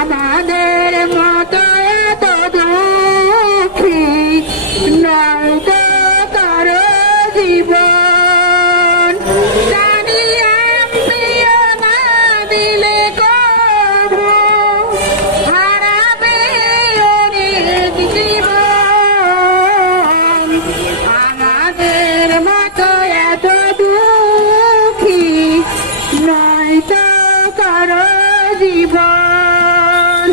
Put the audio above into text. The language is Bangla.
আমাদের মতো এত দুঃখী নয় তো কারো জীবন। জানি আম্পিও না দিলে কবু হারাবে অনেক জীবন। আমাদের মতো এত দুঃখী নয় তো কারো জীবন।